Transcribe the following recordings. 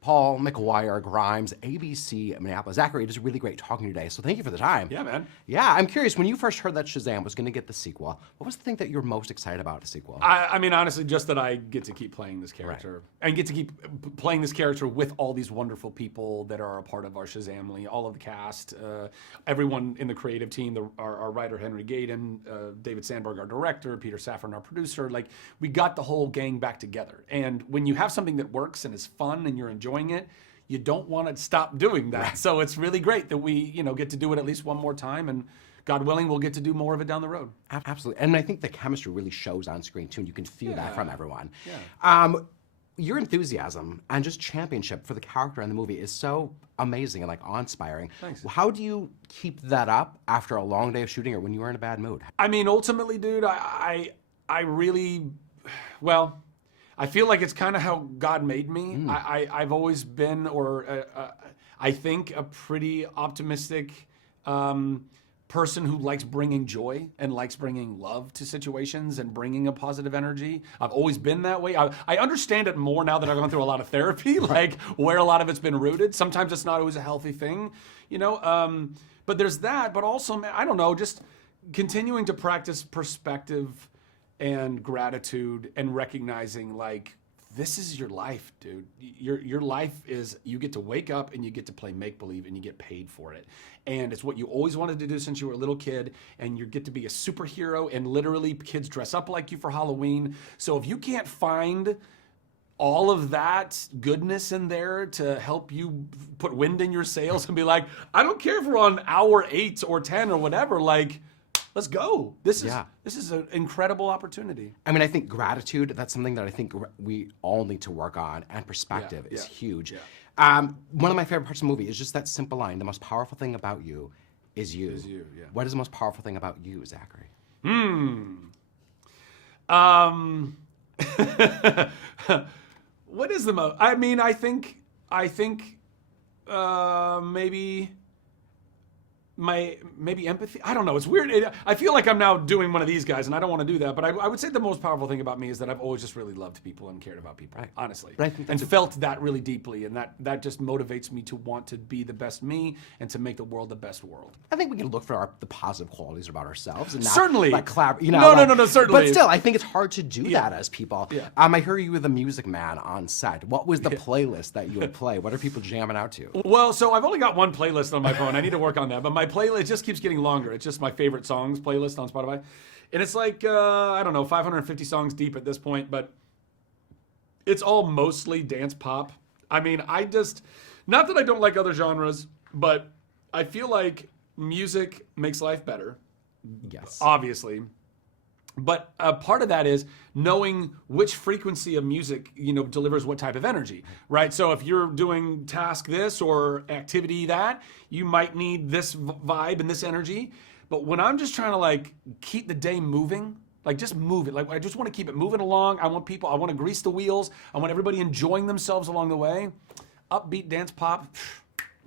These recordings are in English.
Paul McGuire Grimes, ABC Minneapolis. Zachary, it is really great talking to you today, so thank you for the time. Yeah, man. Yeah, I'm curious, when you first heard that Shazam was going to get the sequel, what was the thing that you were most excited about the sequel? I mean, honestly, just that I get to keep playing this character. And get to keep playing this character with all these wonderful people that are a part of our Shazamly, all of the cast, everyone in the creative team, our writer Henry Gayden, David Sandberg, our director, Peter Safran, our producer. Like, we got the whole gang back together. And when you have something that works and is fun and you're enjoying it, you don't want to stop doing that. Right. So it's really great that we, get to do it at least one more time, and God willing, we'll get to do more of it down the road. Absolutely. And I think the chemistry really shows on screen too, and you can feel that from everyone. Yeah. Your enthusiasm and just championship for the character in the movie is so amazing and awe-inspiring. Thanks. How do you keep that up after a long day of shooting or when you are in a bad mood? I mean, ultimately, dude, I really, well, I feel like it's kind of how God made me. I've always been, I think, a pretty optimistic person who likes bringing joy and likes bringing love to situations and bringing a positive energy. I've always been that way. I understand it more now that I've gone through a lot of therapy, where a lot of it's been rooted. Sometimes it's not always a healthy thing, but there's that. But also, man, I don't know, just continuing to practice perspective and gratitude and recognizing this is your life, dude. Your life is, you get to wake up and you get to play make-believe and you get paid for it. And it's what you always wanted to do since you were a little kid, and you get to be a superhero, and literally kids dress up like you for Halloween. So if you can't find all of that goodness in there to help you put wind in your sails and be like, I don't care if we're on hour 8 or 10 or whatever, let's go. This is an incredible opportunity. I mean, I think gratitude, that's something that I think we all need to work on, and perspective is huge. Yeah. One of my favorite parts of the movie is just that simple line, the most powerful thing about you is you. Yeah. What is the most powerful thing about you, Zachary? What is the most, I mean, I think maybe empathy. I don't know. It's weird. I feel like I'm now doing one of these guys, and I don't want to do that. But I would say the most powerful thing about me is that I've always just really loved people and cared about people, honestly. But I think and felt that really deeply, and that just motivates me to want to be the best me and to make the world the best world. I think we can look for the positive qualities about ourselves and not certainly collaborate. No, certainly. But still, I think it's hard to do that as people. Yeah. I hear you were the music man on set. What was the playlist that you would play? What are people jamming out to? Well, so I've only got one playlist on my phone. I need to work on that. But my playlist just keeps getting longer. It's just my favorite songs playlist on Spotify. And it's I don't know, 550 songs deep at this point, but it's all mostly dance pop. I mean, not that I don't like other genres, but I feel like music makes life better. Yes. Obviously. But a part of that is knowing which frequency of music, delivers what type of energy, right? So if you're doing task this or activity that, you might need this vibe and this energy. But when I'm just trying to keep the day moving, just move it. I just want to keep it moving along. I want to grease the wheels. I want everybody enjoying themselves along the way. Upbeat dance pop,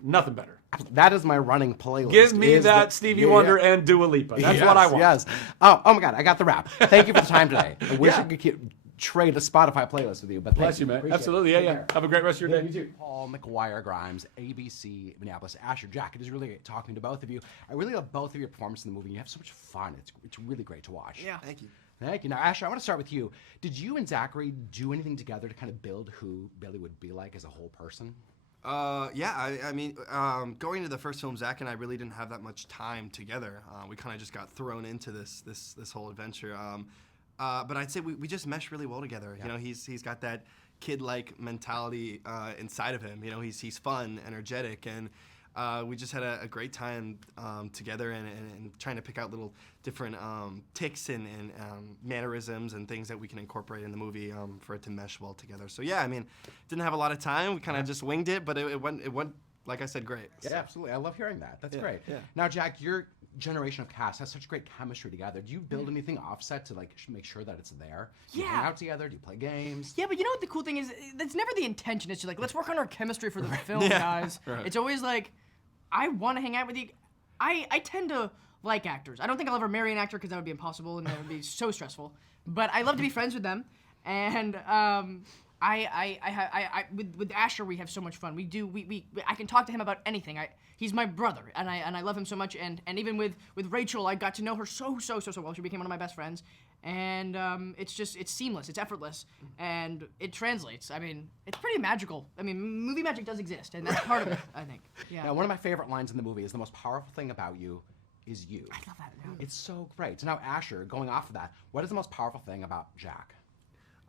nothing better. That is my running playlist. Give me that Stevie Wonder and Dua Lipa. That's what I want. Yes. Oh my God, I got the rap. Thank you for the time today. I wish I could trade a Spotify playlist with you, but bless you, man. Appreciate Absolutely, it. yeah. Have a great rest of your day. You too. Paul McGuire Grimes, ABC Minneapolis. Asher, Jack, it is really great talking to both of you. I really love both of your performances in the movie. You have so much fun. It's really great to watch. Yeah. Thank you. Thank you. Now, Asher, I want to start with you. Did you and Zachary do anything together to kind of build who Billy would be like as a whole person? I mean, going into the first film, Zach and I really didn't have that much time together. We kind of just got thrown into this whole adventure. But I'd say we just mesh really well together. Yeah. He's got that kid-like mentality inside of him. He's fun, energetic, and we just had a great time together and trying to pick out little different tics and mannerisms and things that we can incorporate in the movie for it to mesh well together. So yeah, I mean, didn't have a lot of time. We kind of just winged it, but it went like I said, great. Yeah, absolutely. I love hearing that. That's great. Yeah. Now, Jack, your generation of cast has such great chemistry together. Do you build anything offset to make sure that it's there? Do you hang out together? Do you play games? Yeah, but you know what the cool thing is? That's never the intention. It's just let's work on our chemistry for the film, guys. Right. It's always I want to hang out with you. I tend to like actors. I don't think I'll ever marry an actor because that would be impossible and that would be so stressful. But I love to be friends with them. And with Asher we have so much fun. I can talk to him about anything. He's my brother, and I love him so much. And even with Rachel, I got to know her so well. She became one of my best friends, and it's seamless, it's effortless, and it translates. I mean, it's pretty magical. I mean, movie magic does exist, and that's part of it, I think. Yeah. Now, one of my favorite lines in the movie is the most powerful thing about you is you. I love that. Yeah. It's so great. So now, Asher, going off of that, what is the most powerful thing about Jack?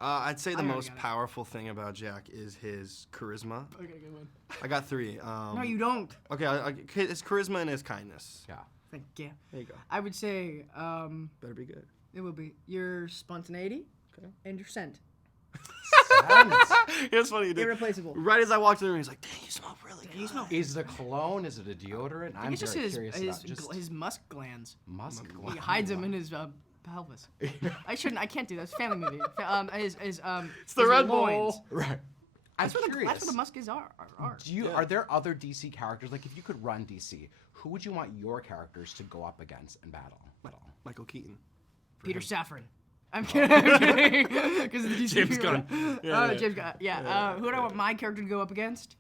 I'd say the already most got it. powerful thing about Jack is his charisma. Okay, good one. I got 3. No, you don't. Okay, his charisma and his kindness. Yeah. Thank you. There you go. I would say Better be good. it will be your spontaneity and your scent. It's funny. You did. Irreplaceable. Right as I walked in the room, he's like, "Dang, you smell really good." You smell. Is it a cologne? Is it a deodorant? I think it's just curious about just his musk glands. musk. He hides them in his pelvis. I can't do that. It's a family movie. It's the Red loins. Bull. Right. I'm That's where curious. the musk is are. Are there other DC characters? Like, if you could run DC, who would you want your characters to go up against in battle? Michael Keaton. Peter Safran. I'm kidding. Because James Gunn. James Gunn. Yeah. Who do I want my character to go up against?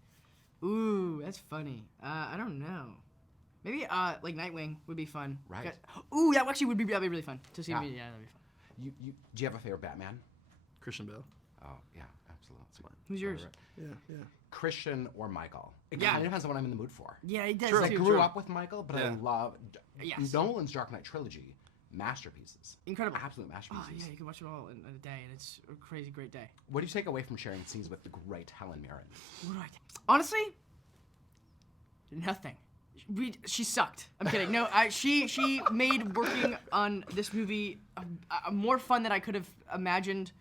Ooh, that's funny. I don't know. Maybe like Nightwing would be fun. Right. Ooh, that actually that'd be really fun to see. Yeah. Yeah, that'd be fun. Do you have a favorite Batman? Christian Bale. Oh, yeah, absolutely. Smart. Who's yours? Yeah. Christian or Michael? It Yeah. kind of depends on what I'm in the mood for. Yeah, he does I too. grew up with Michael, but I Yeah. love Yes. Nolan's Dark Knight trilogy. Masterpieces. Incredible. Absolute Oh masterpieces. yeah, you can watch it all in a day, and it's a crazy great day. What do you take away from sharing scenes with the great Helen Mirren? What do I honestly? Nothing. She sucked. I'm kidding. No, she made working on this movie more fun than I could have imagined.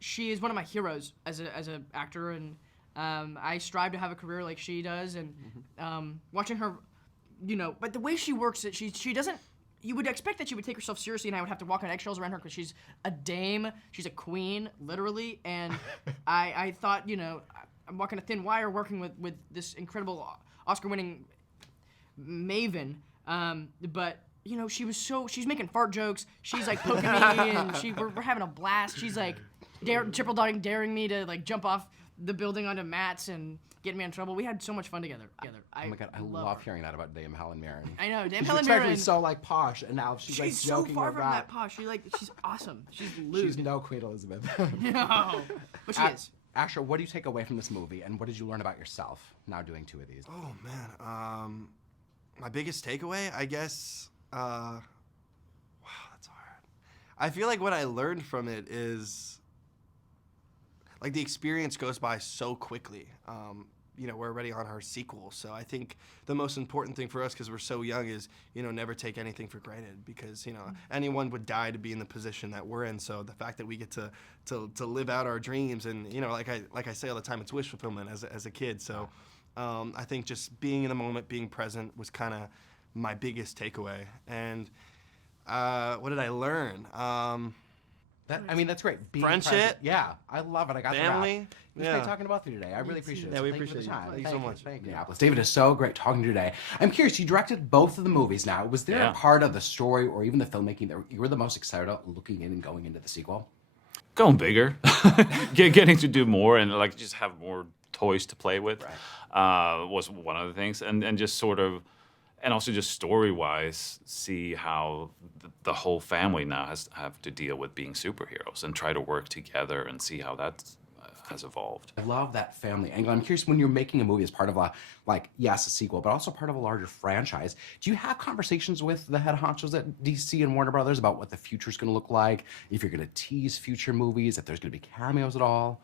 She is one of my heroes as a actor, and I strive to have a career like she does. And watching her, but the way she works, she doesn't. You would expect that she would take herself seriously, and I would have to walk on eggshells around her because she's a dame, she's a queen, literally. And I thought, I'm walking a thin wire working with this incredible Oscar-winning maven. But she's making fart jokes. She's like poking me, and we're having a blast. She's like triple dotting, daring me to like jump off the building onto mats and getting me in trouble. We had so much fun together. Oh my god, I love hearing that about Dame Helen Mirren. I know, Dame She's Helen expected to be Mirren. so like posh, and now she's like She's so joking far from about. that posh. She's awesome. She's lewd. She's no Queen Elizabeth. No, but she is. Asher, what do you take away from this movie, and what did you learn about yourself now doing 2 of these? Oh man, my biggest takeaway, I guess. Wow, that's hard. I feel like what I learned from it is, like, the experience goes by so quickly. We're already on our sequel, so I think the most important thing for us, because we're so young, is never take anything for granted, because anyone would die to be in the position that we're in. So the fact that we get to live out our dreams, and like I say all the time, it's wish fulfillment as a kid. So I think just being in the moment, being present, was kind of my biggest takeaway. And what did I learn? That's great. Being Friendship. present. Yeah, I love it. I got Family. the wrap. It was great talking to both of you today. I really appreciate it. Yeah, we Thank you for appreciate the you. time. Thank you so much. Thank you. David, is so great talking to you today. I'm curious, you directed both of the movies now. Was there a part of the story or even the filmmaking that you were the most excited about looking in and going into the sequel? Going bigger, getting to do more and like just have more toys to play with was one of the things, and just sort of, and also just story-wise, see how the whole family now have to deal with being superheroes and try to work together and see how that has evolved. I love that family angle. I'm curious, when you're making a movie as part of a sequel, but also part of a larger franchise, do you have conversations with the head honchos at DC and Warner Brothers about what the future's going to look like, if you're going to tease future movies, if there's going to be cameos at all?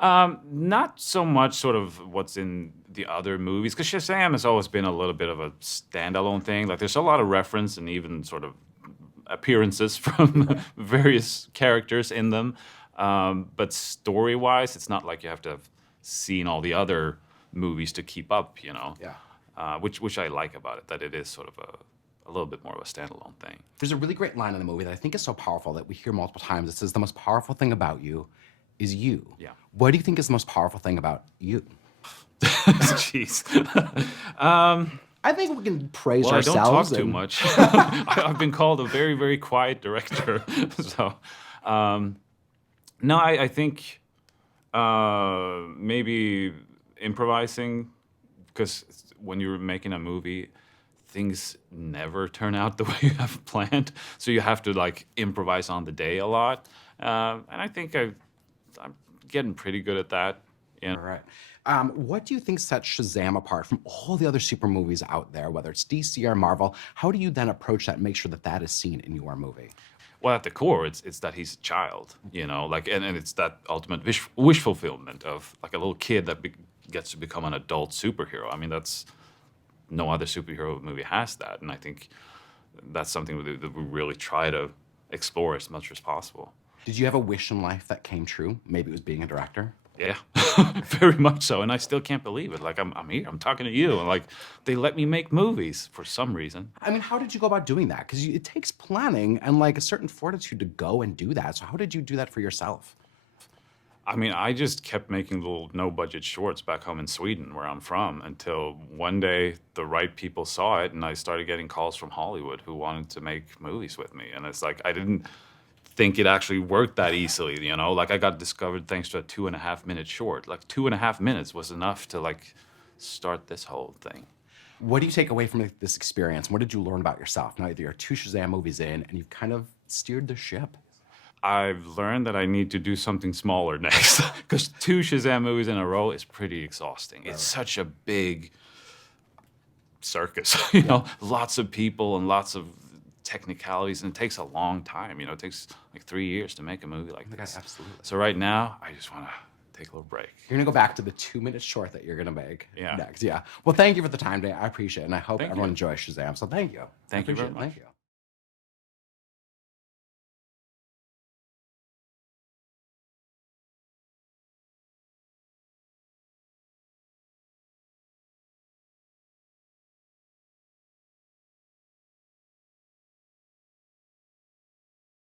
Not so much sort of what's in the other movies, because Shazam has always been a little bit of a standalone thing. Like, there's a lot of reference and even sort of appearances from various characters in them. But story-wise, it's not like you have to have seen all the other movies to keep up, Yeah. Which I like about it, that it is sort of a little bit more of a standalone thing. There's a really great line in the movie that I think is so powerful that we hear multiple times. It says, the most powerful thing about you is you. Yeah. What do you think is the most powerful thing about you? Jeez. I think we can praise Well, I don't ourselves. talk too much. I've been called a very, very quiet director. So, no, I think Maybe improvising, because when you're making a movie, things never turn out the way you have planned. So you have to like improvise on the day a lot. And I think I'm getting pretty good at that. All right. What do you think sets Shazam apart from all the other super movies out there, whether it's DC or Marvel? How do you then approach that and make sure that that is seen in your movie? Well, at the core, it's that he's a child, like, and it's that ultimate wish fulfillment of like a little kid that gets to become an adult superhero. I mean, that's no other superhero movie has that, and I think that's something that we really try to explore as much as possible. Did you have a wish in life that came true? Maybe it was being a director? Yeah, very much so, and I still can't believe it. Like I'm here, I'm talking to you, and like they let me make movies for some reason. I mean, how did you go about doing that? Because it takes planning and like a certain fortitude to go and do that. So how did you do that for yourself? I mean, I just kept making little no-budget shorts back home in Sweden, where I'm from, until one day the right people saw it, and I started getting calls from Hollywood who wanted to make movies with me. And it's like I didn't think it actually worked that easily, Like I got discovered thanks to a 2.5-minute short. Like 2.5 minutes was enough to like start this whole thing. What do you take away from this experience? What did you learn about yourself? Now that you're 2 Shazam movies in and you've kind of steered the ship. I've learned that I need to do something smaller next, because 2 Shazam movies in a row is pretty exhausting. It's such a big circus, lots of people and lots of technicalities, and it takes a long time. It takes like 3 years to make a movie like this. Absolutely. So right now, I just want to take a little break. You're gonna go back to the 2-minute short that you're gonna make next. Yeah. Well, thank you for the time today. I appreciate it, and I hope everyone enjoys Shazam. So thank you. Thank you very Appreciate it. much. Thank you.